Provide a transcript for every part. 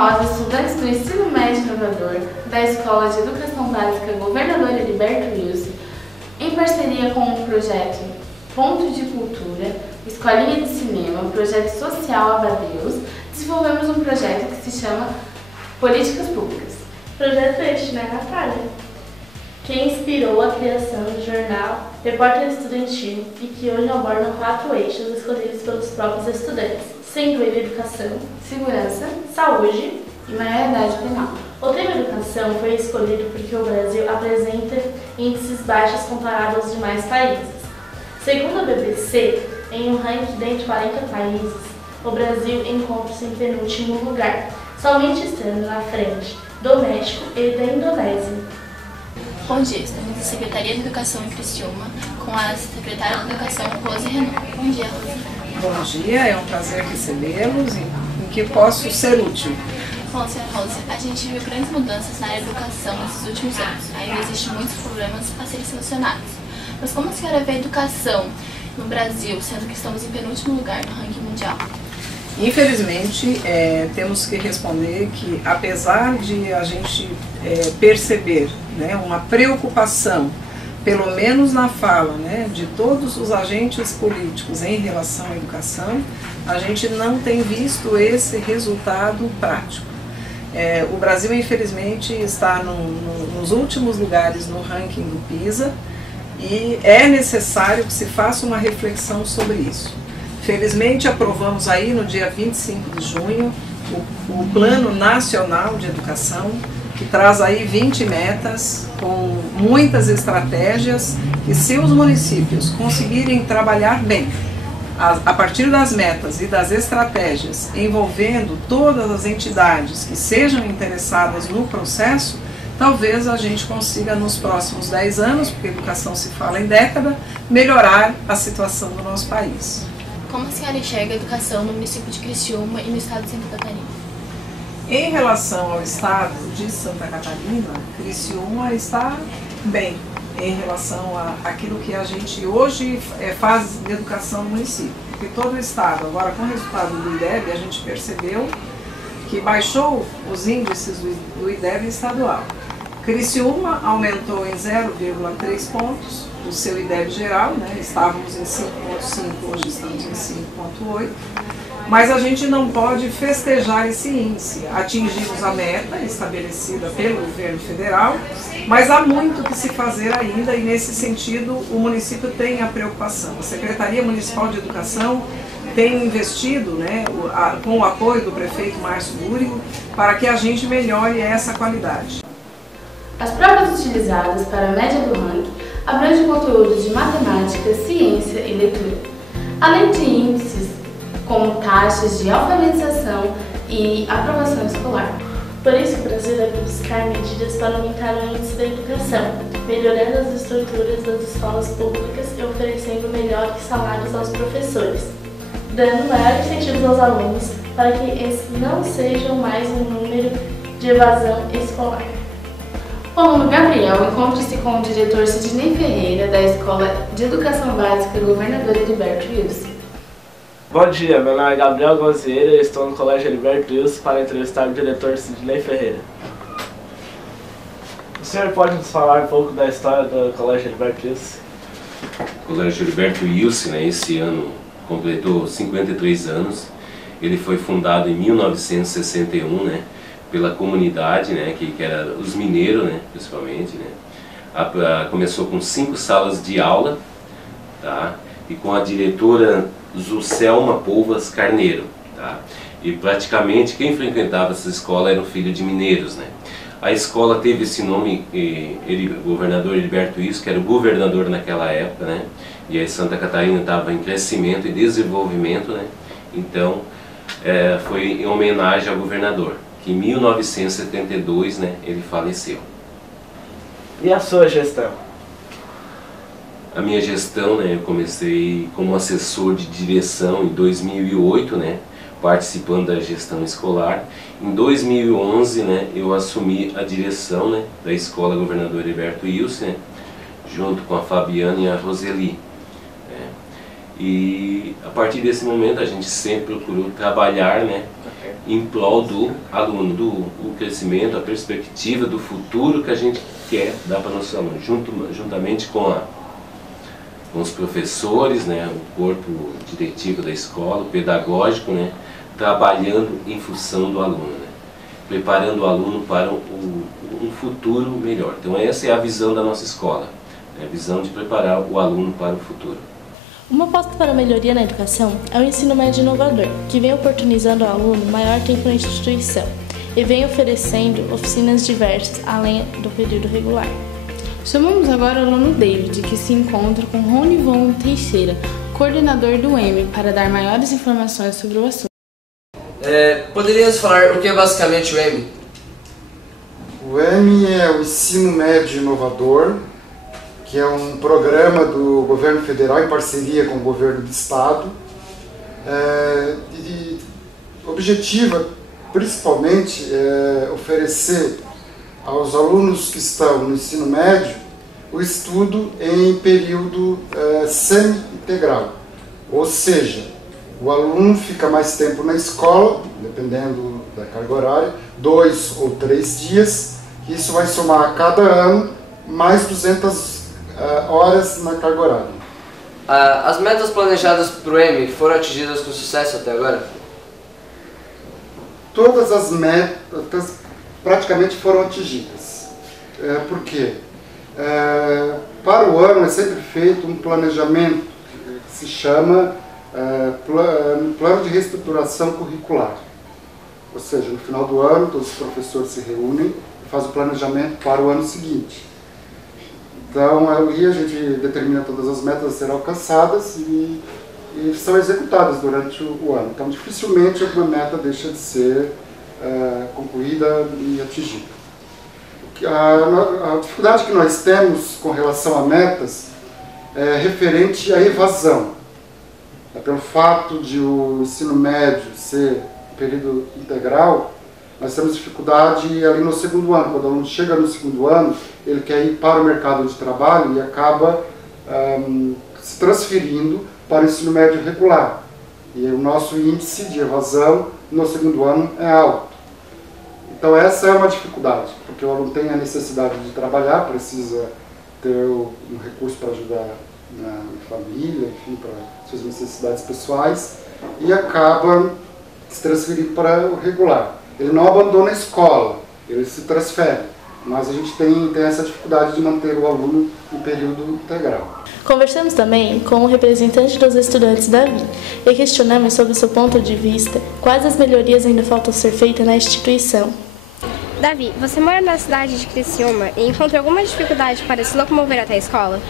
nós, estudantes do Ensino Médio Inovador da Escola de Educação Básica Governador Heriberto Wilson, em parceria com o projeto Ponto de Cultura, Escolinha de Cinema, Projeto Social Abadeus, desenvolvemos um projeto que se chama Políticas Públicas. Projeto este, né, Natália? Que inspirou a criação do jornal Repórter Estudantil e que hoje aborda 4 eixos escolhidos pelos próprios estudantes, sendo ele educação, Segurança, saúde e maioridade penal. O tema educação foi escolhido porque o Brasil apresenta índices baixos comparado aos demais países. Segundo a BBC, em um ranking dentre 40 países, o Brasil encontra-se em penúltimo lugar, somente estando na frente do México e da Indonésia. Bom dia, estamos na Secretaria de Educação em Criciúma com a secretária de Educação, Rose Renault. Bom dia, Rose. Bom dia, é um prazer recebê-los em que posso ser útil. Bom, senhora Rose, a gente viu grandes mudanças na área de educação nesses últimos anos. Ainda existem muitos problemas a serem solucionados. Mas como a senhora vê a educação no Brasil, sendo que estamos em penúltimo lugar no ranking mundial? Infelizmente, temos que responder que, apesar de a gente perceber, né, uma preocupação, pelo menos na fala, né, de todos os agentes políticos em relação à educação, a gente não tem visto esse resultado prático. O Brasil, infelizmente, está nos últimos lugares no ranking do PISA e é necessário que se faça uma reflexão sobre isso. Felizmente, aprovamos aí no dia 25 de junho o Plano Nacional de Educação, que traz aí 20 metas com muitas estratégias que, se os municípios conseguirem trabalhar bem a partir das metas e das estratégias, envolvendo todas as entidades que sejam interessadas no processo, talvez a gente consiga nos próximos 10 anos, porque educação se fala em década, melhorar a situação do nosso país. Como a senhora enxerga a educação no município de Criciúma e no estado de Santa Catarina? Em relação ao estado de Santa Catarina, Criciúma está bem em relação àquilo que a gente hoje faz de educação no município. Porque todo o estado, agora com o resultado do IDEB, a gente percebeu que baixou os índices do IDEB estadual. Criciúma aumentou em 0,3 pontos o seu IDEB geral, né? Estávamos em 5,5, hoje estamos em 5,8. Mas a gente não pode festejar esse índice. Atingimos a meta estabelecida pelo governo federal, mas há muito que se fazer ainda e, nesse sentido, o município tem a preocupação. A Secretaria Municipal de Educação tem investido, né, com o apoio do prefeito Márcio Búrigo, para que a gente melhore essa qualidade. As provas utilizadas para a média do ranking abrangem conteúdos de matemática, ciência e leitura, além de índices como taxas de alfabetização e aprovação escolar. Por isso, o Brasil deve buscar medidas para aumentar o índice da educação, melhorando as estruturas das escolas públicas e oferecendo melhores salários aos professores, dando maiores incentivos aos alunos para que esses não sejam mais um número de evasão escolar. O aluno Gabriel encontra-se com o diretor Sidney Ferreira, da Escola de Educação Básica Governador Heriberto Wilson. Bom dia, meu nome é Gabriel Gonzeira e estou no Colégio Heriberto Wilson para entrevistar o diretor Sidney Ferreira. O senhor pode nos falar um pouco da história do Colégio Heriberto Wilson? O Colégio Heriberto Wilson, né, esse ano completou 53 anos. Ele foi fundado em 1961, né, pela comunidade, né, que era os mineiros, né, principalmente, né. Começou com 5 salas de aula, tá, e com a diretora Zucelma Pouvas Carneiro, tá, e praticamente quem frequentava essa escola era um filho de mineiros, né. A escola teve esse nome, governador Heriberto Wilson, que era o governador naquela época, né, e aí Santa Catarina estava em crescimento e desenvolvimento, né, então foi em homenagem ao governador, que em 1972, né, ele faleceu. E a sua gestão? A minha gestão, né, eu comecei como assessor de direção em 2008, né, participando da gestão escolar. Em 2011, né, eu assumi a direção, né, da Escola Governador Heriberto Wilson, né, junto com a Fabiana e a Roseli. Né. E a partir desse momento a gente sempre procurou trabalhar, né, em prol do aluno, do crescimento, a perspectiva do futuro que a gente quer dar para nossos alunos, juntamente com os professores, né, o corpo diretivo da escola, o pedagógico, né, trabalhando em função do aluno, né, preparando o aluno para um futuro melhor. Então essa é a visão da nossa escola, né, a visão de preparar o aluno para o futuro. Uma aposta para a melhoria na educação é o ensino médio inovador, que vem oportunizando ao aluno maior tempo na instituição e vem oferecendo oficinas diversas, além do período regular. Chamamos agora o aluno David, que se encontra com Ronivon Teixeira, coordenador do EME, para dar maiores informações sobre o assunto. Poderias falar o que é basicamente o EME? O EME é o Ensino Médio Inovador, que é um programa do governo federal em parceria com o governo do estado, e objetiva principalmente oferecer aos alunos que estão no ensino médio o estudo em período semi-integral, ou seja, o aluno fica mais tempo na escola, dependendo da carga horária, 2 ou 3 dias, que isso vai somar a cada ano mais 200 horas na carga horária. As metas planejadas para o EME foram atingidas com sucesso até agora? Todas as metas praticamente foram atingidas. Por quê? Para o ano é sempre feito um planejamento que se chama plano de reestruturação curricular. Ou seja, no final do ano todos os professores se reúnem e fazem o planejamento para o ano seguinte. Então, ali a gente determina todas as metas a serem alcançadas e são executadas durante o ano. Então, dificilmente alguma meta deixa de ser concluída e atingida. A dificuldade que nós temos com relação a metas é referente à evasão. Pelo fato de o ensino médio ser período integral, nós temos dificuldade ali no segundo ano. Quando o aluno chega no segundo ano, ele quer ir para o mercado de trabalho e acaba se transferindo para o ensino médio regular. E o nosso índice de evasão no segundo ano é alto. Então essa é uma dificuldade, porque o aluno tem a necessidade de trabalhar, precisa ter um recurso para ajudar na família, enfim, para suas necessidades pessoais, e acaba se transferindo para o regular. Ele não abandona a escola, ele se transfere, mas a gente tem essa dificuldade de manter o aluno em período integral. Conversamos também com o representante dos estudantes, Davi, e questionamos sobre seu ponto de vista quais as melhorias ainda faltam ser feitas na instituição. Davi, você mora na cidade de Criciúma e encontra alguma dificuldade para se locomover até a escola?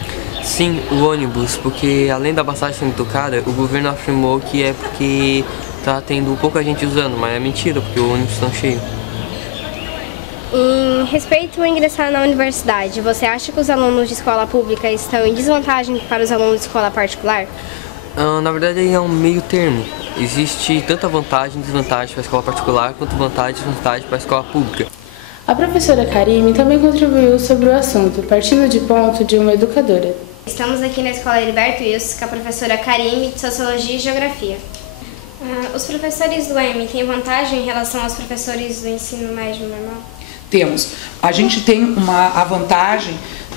Sim, o ônibus, porque além da passagem sendo tocada, o governo afirmou que é porque está tendo pouca gente usando, mas é mentira, porque o ônibus está cheio. Em respeito a ingressar na universidade, você acha que os alunos de escola pública estão em desvantagem para os alunos de escola particular? Na verdade, é um meio termo. Existe tanta vantagem e desvantagem para a escola particular, quanto vantagem e desvantagem para a escola pública. A professora Karime também contribuiu sobre o assunto, partindo de ponto de uma educadora. Estamos aqui na Escola Heriberto Wilson com a professora Karime de Sociologia e Geografia. Os professores do EME têm vantagem em relação aos professores do ensino médio normal? Temos. A gente tem a vantagem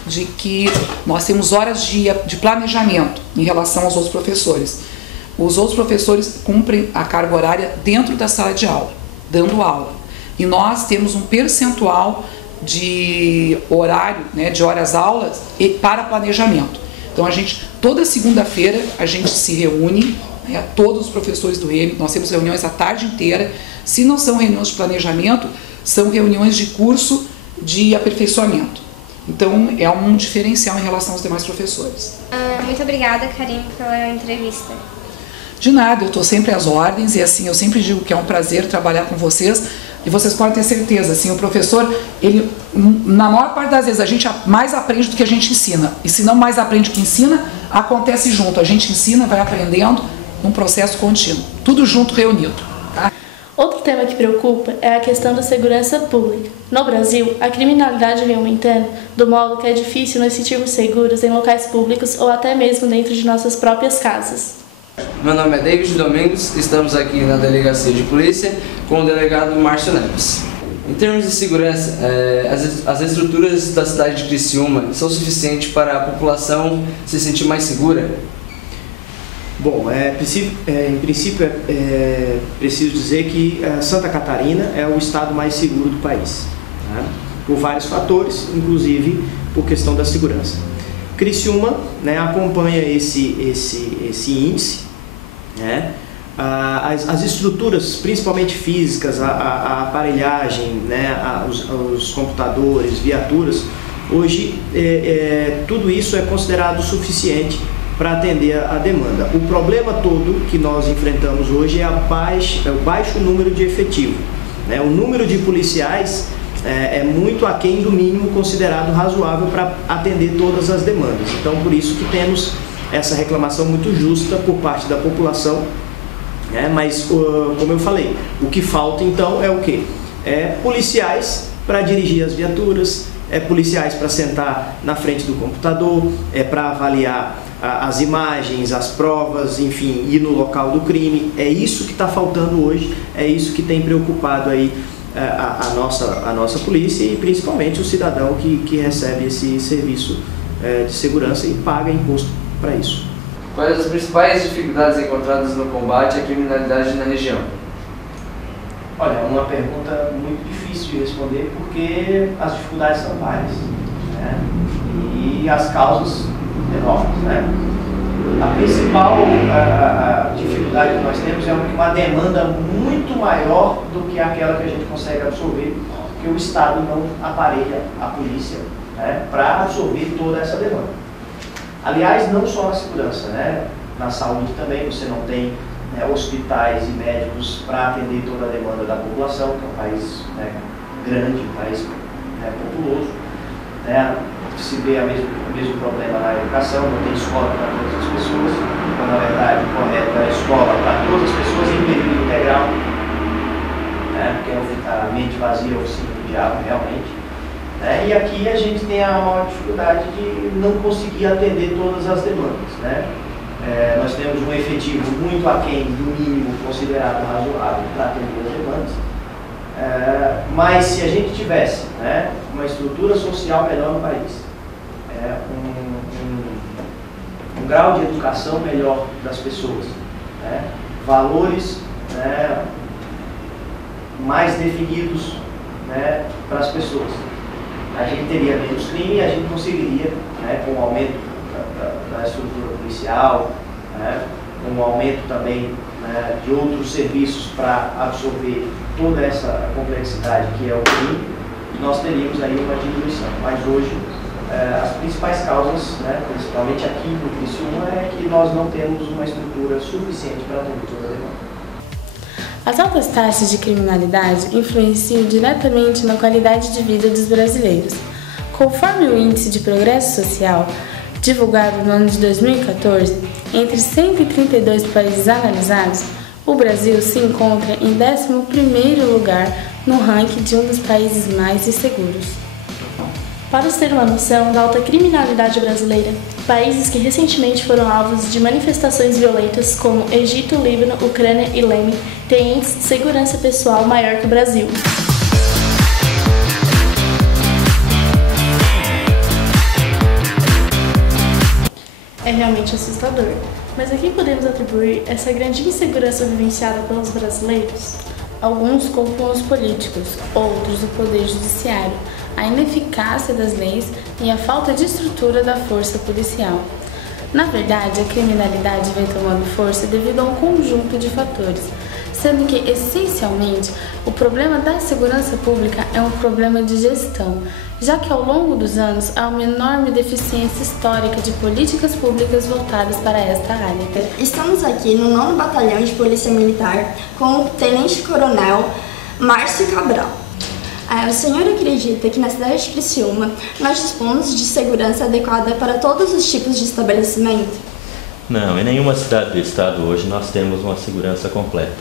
de que nós temos horas de planejamento em relação aos outros professores. Os outros professores cumprem a carga horária dentro da sala de aula, dando aula. E nós temos um percentual de horário, né, de horas-aulas para planejamento. Então, toda segunda-feira, a gente se reúne, né, todos os professores do EME, nós temos reuniões a tarde inteira. Se não são reuniões de planejamento, são reuniões de curso de aperfeiçoamento. Então, é um diferencial em relação aos demais professores. Muito obrigada, Karime, pela entrevista. De nada, eu estou sempre às ordens e assim, eu sempre digo que é um prazer trabalhar com vocês e vocês podem ter certeza, assim, o professor, ele, na maior parte das vezes, a gente mais aprende do que a gente ensina. E se não mais aprende do que ensina, acontece junto. A gente ensina, vai aprendendo num processo contínuo. Tudo junto, reunido. Tá? Outro tema que preocupa é a questão da segurança pública. No Brasil, a criminalidade vem aumentando, do modo que é difícil nos sentirmos seguros em locais públicos ou até mesmo dentro de nossas próprias casas. Meu nome é David Domingos, estamos aqui na Delegacia de Polícia com o delegado Márcio Neves. Em termos de segurança, as estruturas da cidade de Criciúma são suficientes para a população se sentir mais segura? Bom, em princípio é preciso dizer que Santa Catarina é o estado mais seguro do país, né? Por vários fatores, inclusive por questão da segurança. Criciúma, né, acompanha esse índice, né? As estruturas, principalmente físicas, a aparelhagem, né, os computadores, viaturas, hoje tudo isso é considerado suficiente para atender a demanda. O problema todo que nós enfrentamos hoje é o baixo número de efetivo, né? O número de policiais é muito aquém do mínimo considerado razoável para atender todas as demandas. Então, por isso que temos essa reclamação muito justa por parte da população, né? Mas, como eu falei, o que falta então é o quê? É policiais para dirigir as viaturas, policiais para sentar na frente do computador, para avaliar as imagens, as provas, enfim, ir no local do crime. É isso que está faltando hoje, é isso que tem preocupado aí a nossa polícia e principalmente o cidadão que recebe esse serviço de segurança e paga imposto para isso. Quais as principais dificuldades encontradas no combate à criminalidade na região? Olha, é uma pergunta muito difícil de responder porque as dificuldades são várias, né? E as causas enormes, né? A principal dificuldade que nós temos é uma demanda muito maior do que aquela que a gente consegue absorver, porque o Estado não aparelha a polícia, né, para absorver toda essa demanda. Aliás, não só na segurança, né? Na saúde também você não tem, né, hospitais e médicos para atender toda a demanda da população, que é um país, né, grande, um país, né, populoso, né? Se vê o mesmo problema na educação, não tem escola para todas as pessoas, quando na verdade o correto é a escola para todas as pessoas em período integral, né? Porque a mente vazia é o símbolo do diabo, realmente. Né? E aqui a gente tem a maior dificuldade de não conseguir atender todas as demandas, né? Nós temos um efetivo muito aquém do mínimo considerado razoável para atender as demandas. Mas se a gente tivesse, né, uma estrutura social melhor no país, um grau de educação melhor das pessoas, né, valores, né, mais definidos, né, para as pessoas, a gente teria menos crime e a gente conseguiria, né, com o aumento da estrutura policial, né, com o aumento também, né, de outros serviços para absorver toda essa complexidade que é o crime, nós teríamos aí uma diminuição. Mas hoje, as principais causas, né, principalmente aqui no Criciúma, é que nós não temos uma estrutura suficiente para atender toda a demanda. As altas taxas de criminalidade influenciam diretamente na qualidade de vida dos brasileiros. Conforme o Índice de Progresso Social, divulgado no ano de 2014, entre 132 países analisados, o Brasil se encontra em 11º lugar no ranking de um dos países mais inseguros. Para se ter uma noção da alta criminalidade brasileira, países que recentemente foram alvos de manifestações violentas como Egito, Líbano, Ucrânia e Iêmen têm índice de segurança pessoal maior que o Brasil. É realmente assustador. Mas a quem podemos atribuir essa grande insegurança vivenciada pelos brasileiros? Alguns culpam os políticos, outros o poder judiciário, a ineficácia das leis e a falta de estrutura da força policial. Na verdade, a criminalidade vem tomando força devido a um conjunto de fatores, sendo que, essencialmente, o problema da segurança pública é um problema de gestão, já que ao longo dos anos há uma enorme deficiência histórica de políticas públicas voltadas para esta área. Estamos aqui no 9º Batalhão de Polícia Militar com o Tenente Coronel Márcio Cabral. O senhor acredita que na cidade de Criciúma nós dispomos de segurança adequada para todos os tipos de estabelecimento? Não, em nenhuma cidade do estado hoje nós temos uma segurança completa.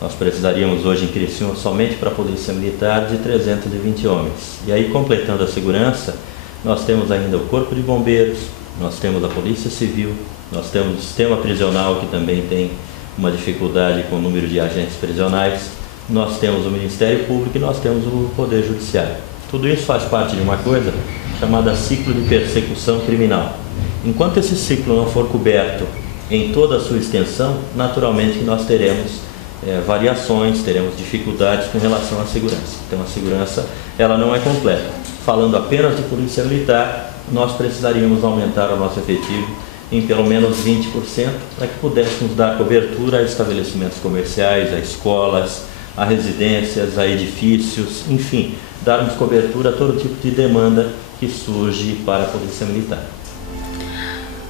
Nós precisaríamos hoje em Criciúma somente para a Polícia Militar de 320 homens. E aí, completando a segurança, nós temos ainda o Corpo de Bombeiros, nós temos a Polícia Civil, nós temos o sistema prisional, que também tem uma dificuldade com o número de agentes prisionais, nós temos o Ministério Público e nós temos o Poder Judiciário. Tudo isso faz parte de uma coisa chamada ciclo de persecução criminal. Enquanto esse ciclo não for coberto em toda a sua extensão, naturalmente nós teremos variações, teremos dificuldades com relação à segurança. Então a segurança ela não é completa. Falando apenas de polícia militar, nós precisaríamos aumentar o nosso efetivo em pelo menos 20% para que pudéssemos dar cobertura a estabelecimentos comerciais, a escolas, a residências, a edifícios, enfim, darmos cobertura a todo tipo de demanda que surge para a polícia militar.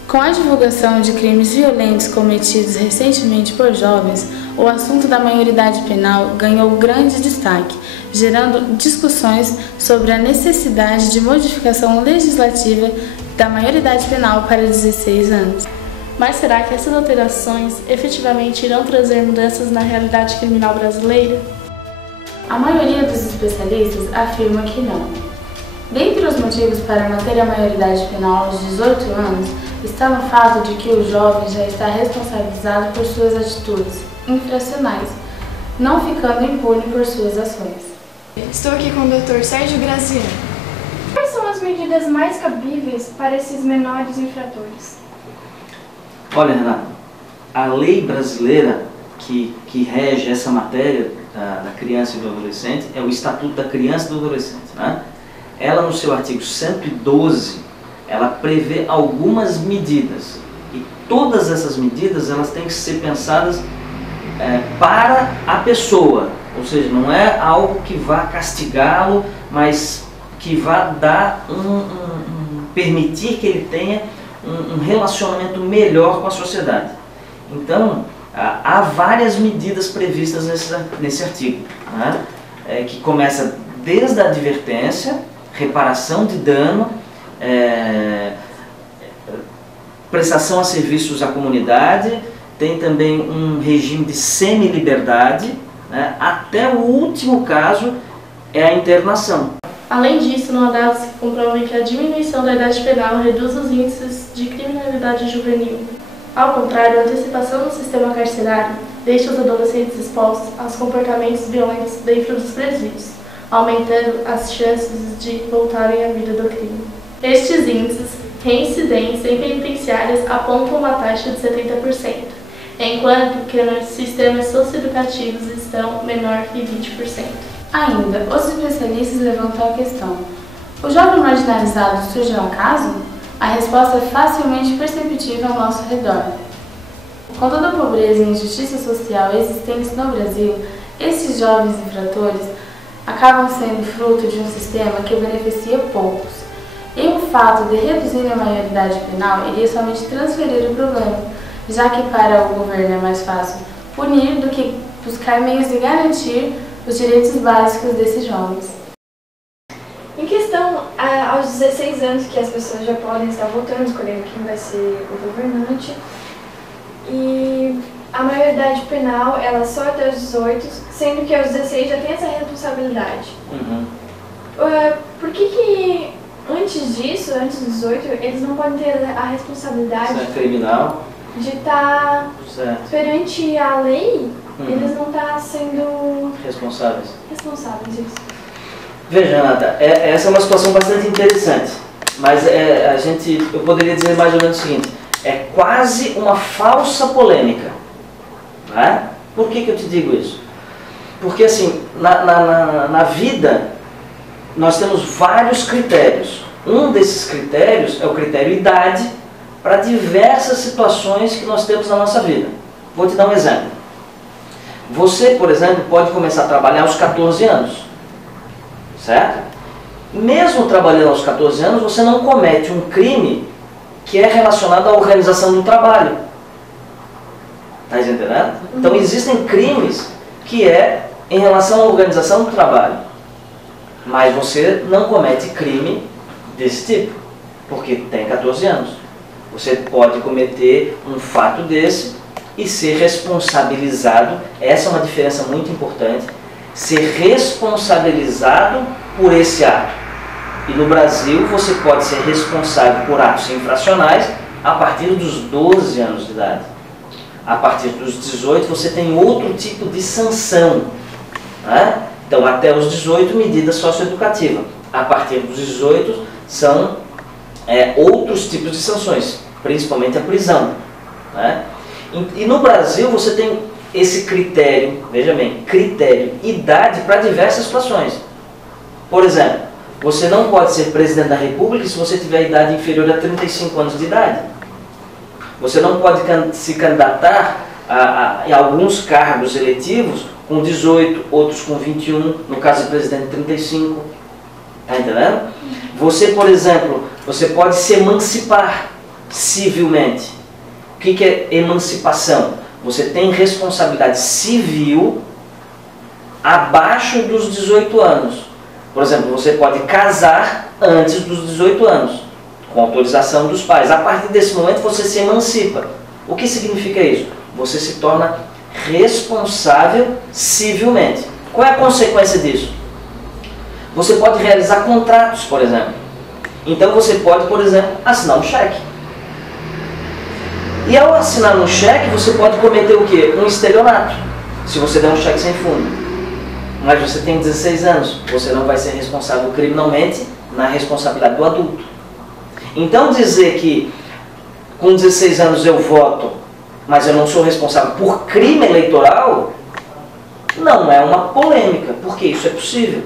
Com a divulgação de crimes violentos cometidos recentemente por jovens, o assunto da maioridade penal ganhou grande destaque, gerando discussões sobre a necessidade de modificação legislativa da maioridade penal para 16 anos. Mas será que essas alterações efetivamente irão trazer mudanças na realidade criminal brasileira? A maioria dos especialistas afirma que não. Dentre os motivos para manter a maioridade penal aos 18 anos está no fato de que o jovem já está responsabilizado por suas atitudes infracionais, não ficando impune por suas ações. Estou aqui com o Dr. Sérgio Graziano. Quais são as medidas mais cabíveis para esses menores infratores? Olha, Renato, a lei brasileira que rege essa matéria da criança e do adolescente é o Estatuto da Criança e do Adolescente, né? Ela, no seu artigo 112, ela prevê algumas medidas. E todas essas medidas elas têm que ser pensadas para a pessoa. Ou seja, não é algo que vá castigá-lo, mas que vá dar permitir que ele tenha um relacionamento melhor com a sociedade. Então, há várias medidas previstas nesse artigo, né? Que começa desde a advertência, reparação de dano, prestação a serviços à comunidade, tem também um regime de semi-liberdade, né? Até o último caso é a internação. Além disso, não há dados que comprovem que a diminuição da idade penal reduz os índices de criminalidade juvenil. Ao contrário, a antecipação do sistema carcerário deixa os adolescentes expostos aos comportamentos violentos dentro dos presídios, aumentando as chances de voltarem à vida do crime. Estes índices, reincidência em penitenciárias, apontam uma taxa de 70%, enquanto que nos sistemas socioeducativos estão menor que 20%. Ainda, os especialistas levantam a questão: o jovem marginalizado surge ao acaso? A resposta é facilmente perceptível ao nosso redor. Com toda a pobreza e injustiça social existentes no Brasil, esses jovens infratores acabam sendo fruto de um sistema que beneficia poucos. E o fato de reduzir a maioridade penal iria somente transferir o problema, já que para o governo é mais fácil punir do que buscar meios de garantir os direitos básicos desses jovens. Em questão aos 16 anos que as pessoas já podem estar votando, escolhendo quem vai ser o governante, e a maioridade penal ela só até os 18, sendo que aos 16 já tem essa responsabilidade. Por que antes disso, antes dos 18, eles não podem ter a responsabilidade criminal de estar perante a lei? Eles não estão sendo responsáveis, isso. Veja, Renata, essa é uma situação bastante interessante, mas eu poderia dizer mais ou menos o seguinte: é quase uma falsa polêmica. Né? Por que eu te digo isso? Porque assim, na vida nós temos vários critérios. Um desses critérios é o critério idade para diversas situações que nós temos na nossa vida. Vou te dar um exemplo. Você, por exemplo, pode começar a trabalhar aos 14 anos, certo? Mesmo trabalhando aos 14 anos, você não comete um crime que é relacionado à organização do trabalho. Está entendendo? Então existem crimes que é em relação à organização do trabalho, mas você não comete crime desse tipo, porque tem 14 anos. Você pode cometer um fato desse e ser responsabilizado, essa é uma diferença muito importante, ser responsabilizado por esse ato. E no Brasil você pode ser responsável por atos infracionais a partir dos 12 anos de idade. A partir dos 18 você tem outro tipo de sanção, né? Então até os 18 medidas socioeducativas. A partir dos 18 são outros tipos de sanções, principalmente a prisão, né? E no Brasil você tem esse critério, veja bem, critério, idade para diversas situações. Por exemplo, você não pode ser presidente da República se você tiver idade inferior a 35 anos de idade. Você não pode se candidatar a alguns cargos eletivos com 18, outros com 21, no caso do presidente 35. Está entendendo? Você, por exemplo, você pode se emancipar civilmente. O que é emancipação? Você tem responsabilidade civil abaixo dos 18 anos. Por exemplo, você pode casar antes dos 18 anos, com autorização dos pais. A partir desse momento você se emancipa. O que significa isso? Você se torna responsável civilmente. Qual é a consequência disso? Você pode realizar contratos, por exemplo. Então você pode, por exemplo, assinar um cheque. E ao assinar um cheque, você pode cometer o quê? Um estelionato, se você der um cheque sem fundo. Mas você tem 16 anos, você não vai ser responsável criminalmente na responsabilidade do adulto. Então dizer que com 16 anos eu voto, mas eu não sou responsável por crime eleitoral, não é uma polêmica, porque isso é possível.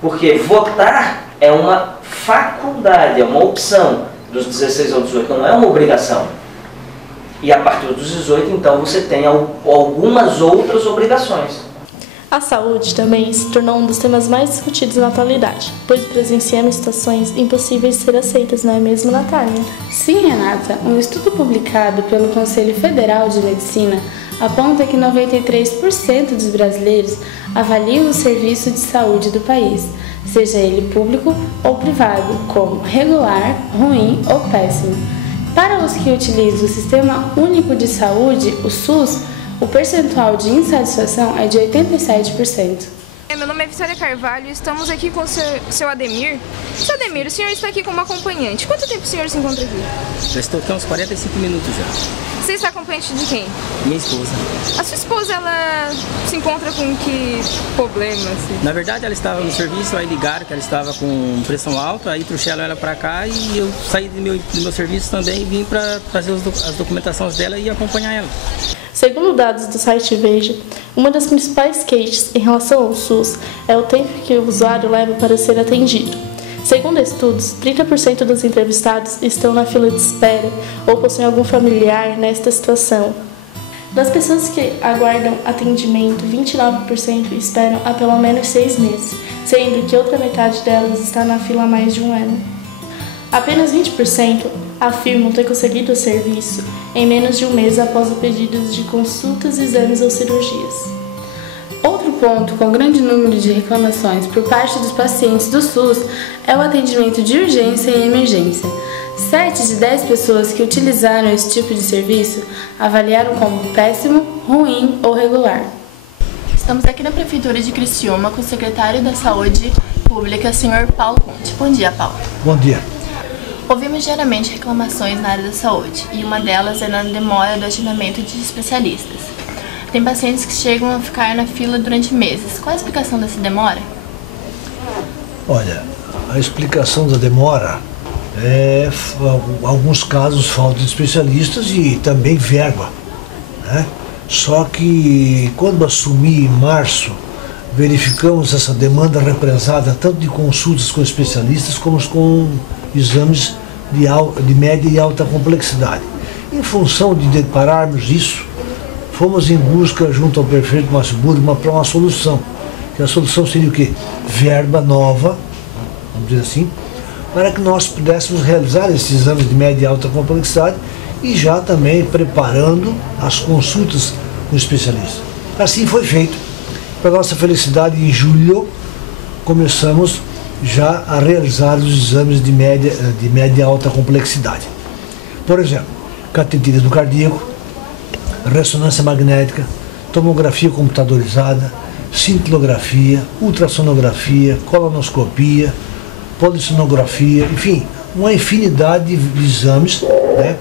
Porque votar é uma faculdade, é uma opção dos 16 aos 18, não é uma obrigação. E a partir dos 18, então, você tem algumas outras obrigações. A saúde também se tornou um dos temas mais discutidos na atualidade, pois presenciamos situações impossíveis de ser aceitas, não é mesmo, Natália? Sim, Renata. Um estudo publicado pelo Conselho Federal de Medicina aponta que 93% dos brasileiros avaliam o serviço de saúde do país, seja ele público ou privado, como regular, ruim ou péssimo. Para os que utilizam o Sistema Único de Saúde, o SUS, o percentual de insatisfação é de 87%. Meu nome é Vitória Carvalho e estamos aqui com o seu Ademir. Seu Ademir, o senhor está aqui com uma acompanhante. Quanto tempo o senhor se encontra aqui? Já estou aqui há uns 45 minutos já. Você está acompanhante de quem? Minha esposa. A sua esposa, ela se encontra com que problema, assim? Na verdade, ela estava no serviço, aí ligaram que ela estava com pressão alta, aí trouxeram ela para cá e eu saí do meu serviço também e vim para fazer as documentações dela e acompanhar ela. Segundo dados do site Veja, uma das principais queixas em relação ao SUS é o tempo que o usuário leva para ser atendido. Segundo estudos, 30% dos entrevistados estão na fila de espera ou possuem algum familiar nesta situação. Das pessoas que aguardam atendimento, 29% esperam há pelo menos 6 meses, sendo que outra metade delas está na fila há mais de um ano. Apenas 20% afirmam ter conseguido o serviço em menos de um mês após o pedido de consultas, exames ou cirurgias. Outro ponto com grande número de reclamações por parte dos pacientes do SUS é o atendimento de urgência e emergência. 7 de 10 pessoas que utilizaram esse tipo de serviço avaliaram como péssimo, ruim ou regular. Estamos aqui na Prefeitura de Criciúma com o secretário da Saúde Pública, senhor Paulo Conte. Bom dia, Paulo. Bom dia. Ouvimos diariamente reclamações na área da saúde e uma delas é na demora do agendamento de especialistas. Tem pacientes que chegam a ficar na fila durante meses. Qual a explicação dessa demora? Olha, a explicação da demora é, em alguns casos, falta de especialistas e também verba, né? Só que quando assumi em março, verificamos essa demanda represada tanto de consultas com especialistas como com exames de média e alta complexidade. Em função de depararmos isso, fomos em busca, junto ao prefeito Márcio Burgo, para uma solução. Que a solução seria o quê? Verba nova, vamos dizer assim, para que nós pudéssemos realizar esses exames de média e alta complexidade e já também preparando as consultas com especialistas. Assim foi feito. Para nossa felicidade, em julho, começamos já a realizar os exames de média e alta complexidade. Por exemplo, cateterismo cardíaco, ressonância magnética, tomografia computadorizada, cintilografia, ultrassonografia, colonoscopia, polissonografia, enfim, uma infinidade de exames, né,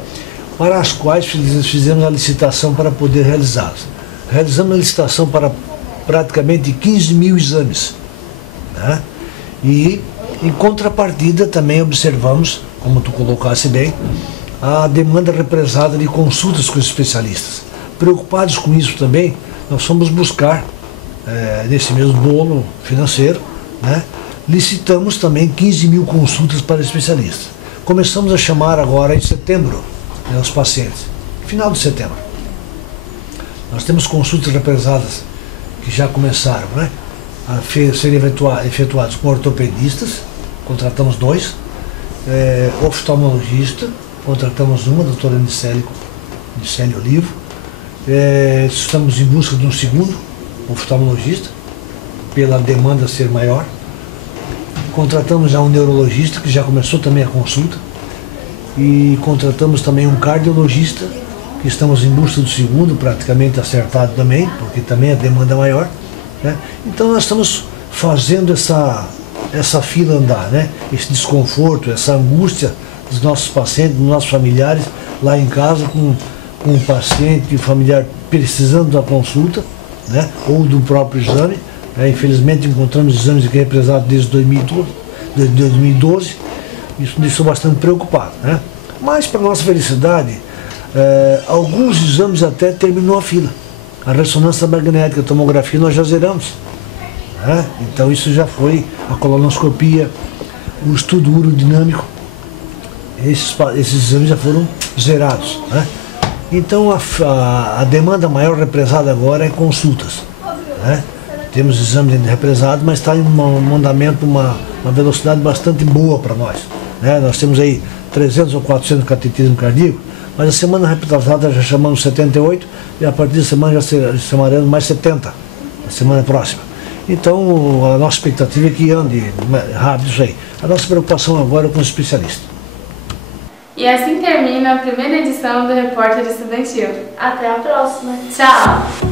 para as quais fizemos a licitação para poder realizá-los. Realizamos a licitação para praticamente 15 mil exames, né? E em contrapartida também observamos, como tu colocasse bem, a demanda represada de consultas com os especialistas. Preocupados com isso também, nós fomos buscar, nesse mesmo bolo financeiro, né, licitamos também 15 mil consultas para especialistas. Começamos a chamar agora em setembro, né, os pacientes, final de setembro. Nós temos consultas represadas que já começaram, né, a serem efetuadas com ortopedistas, contratamos 2, oftalmologista, contratamos uma, a doutora Nicele Olivo. Estamos em busca de um segundo oftalmologista, pela demanda ser maior. Contratamos já um neurologista, que já começou também a consulta, e contratamos também um cardiologista, que estamos em busca do segundo, praticamente acertado também, porque também a demanda é maior, né? Então nós estamos fazendo essa fila andar, né? Esse desconforto, essa angústia dos nossos pacientes, dos nossos familiares lá em casa, com um paciente e um familiar precisando da consulta, né? Ou do próprio exame. Infelizmente encontramos exames aqui represados desde 2012, isso me deixou bastante preocupado, né? Mas, para nossa felicidade, alguns exames até terminou a fila. A ressonância magnética, a tomografia nós já zeramos, né? Então isso já foi, a colonoscopia, o estudo urodinâmico, esses exames já foram zerados, né? Então a demanda maior represada agora é consultas, né? Temos exames ainda represados, mas está em um andamento, uma velocidade bastante boa para nós, né? Nós temos aí 300 ou 400 cateterismo cardíaco, mas a semana retrasada já chamamos 78 e a partir da semana já chamaremos mais 70, na semana próxima. Então a nossa expectativa é que ande rápido isso aí. A nossa preocupação agora é com os especialistas. E assim termina a primeira edição do Repórter Estudantil. Até a próxima. Tchau!